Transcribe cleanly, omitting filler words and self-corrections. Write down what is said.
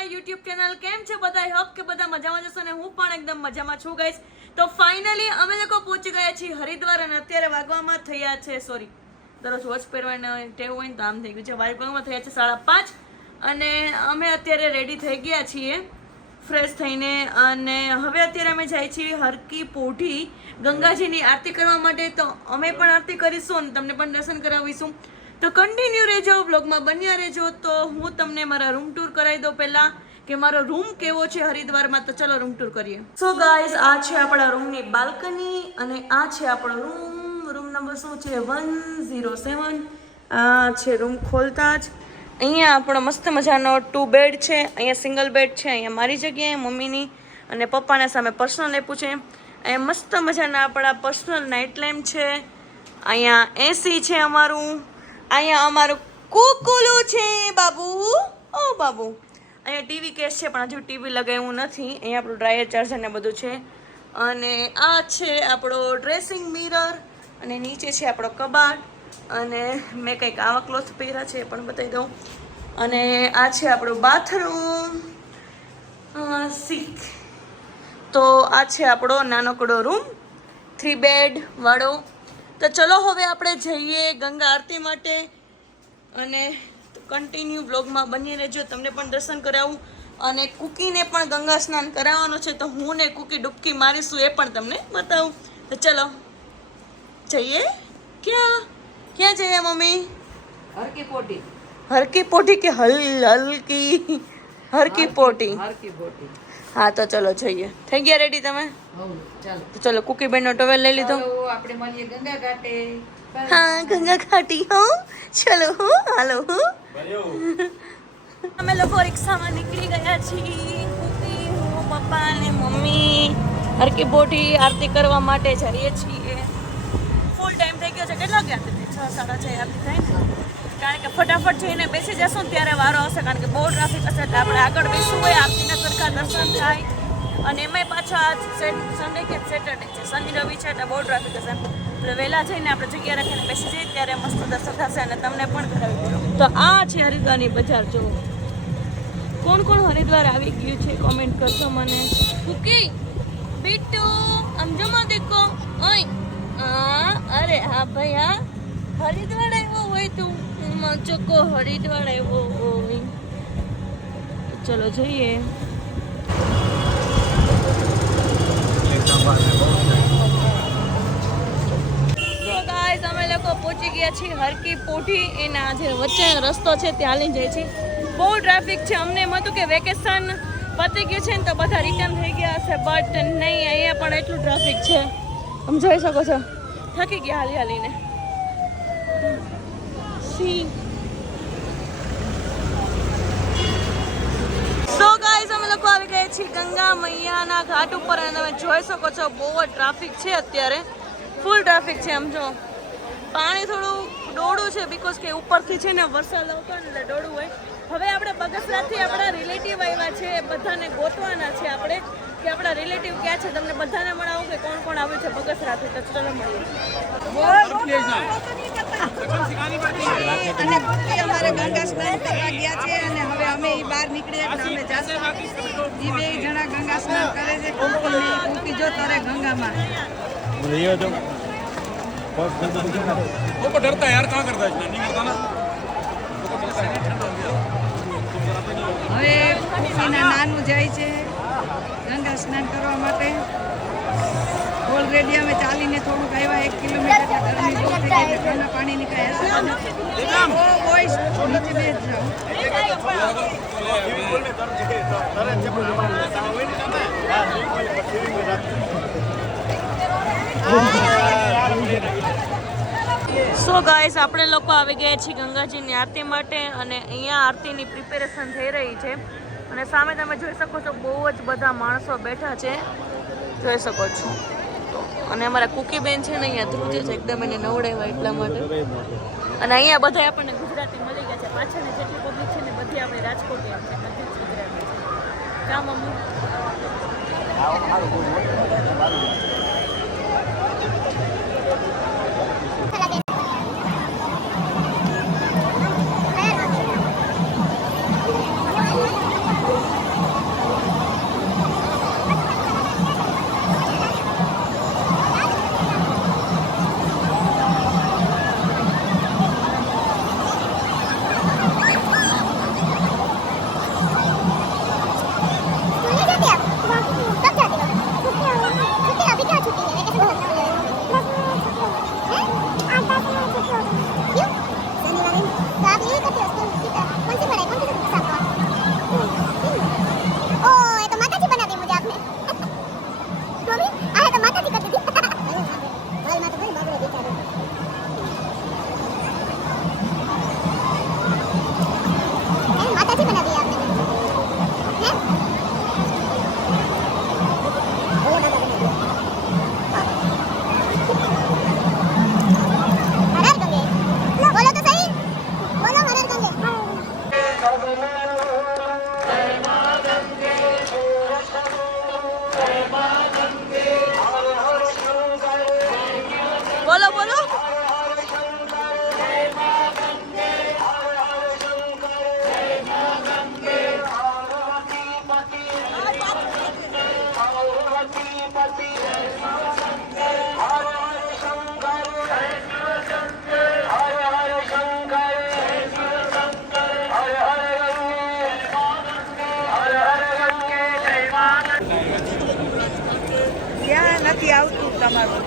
My YouTube channel. કેમ છે બધા? આઈ હોપ કે બધા મજામાં જશો ને હું પણ એકદમ મજામાં છું ગાઈસ. તો ફાઇનલી અમે લોકો પહોંચી ગયા છીએ હરિદ્વાર અને અત્યારે વાગવામાં થયા છે દરરોજ વોચ પહેરવાના ટેવ હોય ને તો આમ થઈ ગયું છે. વાગવામાં થયા છે 5:30 અને અમે અત્યારે રેડી થઈ ગયા છીએ ફ્રેશ થઈને અને હવે અત્યારે અમે જાય છીએ હરકી પોઢી ગંગાજીની આરતી કરવા માટે. તો અમે પણ આરતી કરીશું અને તમને પણ દર્શન કરાવીશું. તો કન્ટિન્યુ રહેજો, બ્લોગમાં બન્યા રહેજો. તો હું તમને મારા રૂમ ટૂર કરાવી દઉં પહેલા કે મારો રૂમ કેવો છે હરિદ્વારમાં. તો ચલો રૂમ ટૂર કરીએ. સો ગાઈઝ, આ છે આપણા રૂમની બાલ્કની અને આ છે આપણો રૂમ. રૂમ નંબર શું છે? 107. આ છે રૂમ ખોલતા જ અહીંયા આપણો મસ્ત મજાનો 2 બેડ છે. અહીંયા સિંગલ બેડ છે, અહીંયા મારી જગ્યાએ મમ્મીની અને પપ્પાના સામે પર્સનલ આપ્યું છે. અહીંયા મસ્ત મજાના આપણા પર્સનલ નાઇટ લેમ્પ છે. અહીંયા એસી છે અમારું. અહીંયા અમારું કુકુલું છે બાબુ. ઓ બાબુ. અહીંયા ટીવી કેસ છે પણ હજુ ટીવી લગાવ્યું નથી. અહીંયા આપણું ડ્રાયર ચાર્જર ને બધું છે. અને આ છે આપણો ડ્રેસિંગ મિરર અને નીચે છે આપણો કબાટ. અને મેં કંઈક આવા ક્લોથ પહેર્યા છે પણ બતાવી દઉં. અને આ છે આપણું બાથરૂમ સિંક. તો આ છે આપણો નાનકડો રૂમ 3 બેડ વાળો. તો ચલો હવે આપણે જઈએ ગંગા આરતી માટે અને કન્ટિન્યુ બ્લોગમાં બની રહેજો. તમને પણ દર્શન કરાવું અને કુકીને પણ ગંગા સ્નાન કરાવવાનું છે. તો હું ને કુકી ડૂબકી મારીશું એ પણ તમને બતાવું. તો ચલો જઈએ. ક્યાં જઈએ મમ્મી? હરકી પોટી. હરકી પોટી કે હલકી? હરકી પોટી. હરકી પોટી. હા તો ચલો જઈએ. થઈ ગયા રેડી તમે? ચાલો તો ચલો કુકી બેનનો ટોવેલ લઈ લીધો. આપણે મળીએ ગંગા ઘાટે. હા ગંગા ઘાટી હો. ચલો હો, હાલો હો. અમે લોકો રિક્ષામાં નીકળી ગયા છીએ. કુકી, હું, પપ્પા અને મમ્મી હરકી પોટી આરતી કરવા માટે જઈએ છીએ. ફૂલ ટાઈમ થઈ ગયો છે. કેટલા ગયા છે? 6-6:30 આરતી થાય ને. કારણ કે ફટાફટ જઈને બેસી જશું ને ત્યારે વારો આવશે. કારણ કે બહુ ટ્રાફિક હશે એટલે આપણે આગળ બેસવું હોય, આરતીના સરખા દર્શન થાય. અને એમાંય પાછા આજ સન્ડે કે સેટરડે છે, શનિ રવિ છે એટલે બહુ ટ્રાફિક હશે. એટલે વહેલા જઈને આપણે જગ્યા રાખીને બેસી જઈએ ત્યારે મસ્ત દર્શન થશે અને તમને પણ કરાવી દઉં. તો આ છે હરિદ્વારની બજાર. જો કોણ કોણ હરિદ્વાર આવી ગયું છે કોમેન્ટ કરશો મને. કુકી બીટુ સમજોમાં દેખો. ઓય અરે હા ભાઈ, હા હરિદ્વાર આવ્યો હોય તું ચોખ્ખો હરિદ્વાર આવ્યો હોય. ચલો જઈએ. અમે લોકો પહોંચી ગયા છીએ હરકી પોઢી. એના જે વચ્ચે રસ્તો છે ત્યાં લઈને જાય છે. બહુ ટ્રાફિક છે. અમને એમ હતું કે વેકેશન પતી ગયું છે ને તો બધા રિટર્ન થઈ ગયા હશે, બટ નહીં, અહીંયા પણ એટલું ટ્રાફિક છે. તમે જોઈ શકો છો. થકી ગયા હાલી હાલીને. સો ગાઈઝ, અમે લોકો આવી ગયા છીએ ગંગા મૈયાના ઘાટ ઉપર અને તમે જોઈ શકો છો બહુ જ ટ્રાફિક છે અત્યારે. ફૂલ ટ્રાફિક છે. આમ જો પાણી થોડું ડોળું છે બીકોઝ કે ઉપરથી છે ને વરસાદ આવતો ને એટલે ડોળું હોય. હવે આપણે બગસરાથી આપણા રિલેટિવ આવ્યા છે, બધાને ગોતવાના છે આપણે કે આપણા રિલેટિવ ક્યાં છે. તમને બધાને મળાવું કે કોણ કોણ આવ્યું છે બગસરાથી. તો ચલો મળીએ. અને કુકી અમારે ગંગા સ્નાન કરવા ગયા છે અને હવે અમે બહાર નીકળીએ એટલે અમે જાશું. એ 2 જણા ગંગા સ્નાન કરે છે. કુકી જો તારે ગંગામાં वो को डरता है यार, कहाँ करता है नहीं करता ना. હવે કુકીના નાનું જાય છે ગંગા સ્નાન કરવા માટે. ઓલરેડી અમે ચાલીને થોડુંક આવ્યા 1 કિલોમીટર. ગરમી બહુ થઈ ગઈ એટલે ઠંડા પાણીની કાંઈ અસર નથી. બોયસ નીચે બેસ જાઓ. સો ગાઈસ, આપણે લોકો આવી ગયા છીએ ગંગાજીની આરતી માટે અને અહીંયા આરતીની પ્રિપેરેશન થઈ રહી છે. અને સામે તમે જોઈ શકો છો બહુ જ બધા માણસો બેઠા છે, જોઈ શકો છો. અને અમારા કુકી બેન છે ને અહીંયા ધ્રુજે છે એકદમ, એને નવડાવ્યા એટલા માટે. અને અહીંયા બધા આપણને ગુજરાતી મળી ગયા છે. પાછળની જેટલી પબ્લિક છે ને બધી આપણે રાજકોટી છે, બધી જ ગુજરાતી છે. કામ મમ્મી બોલો બોલો. ક્યાં નથી આવતું તમારું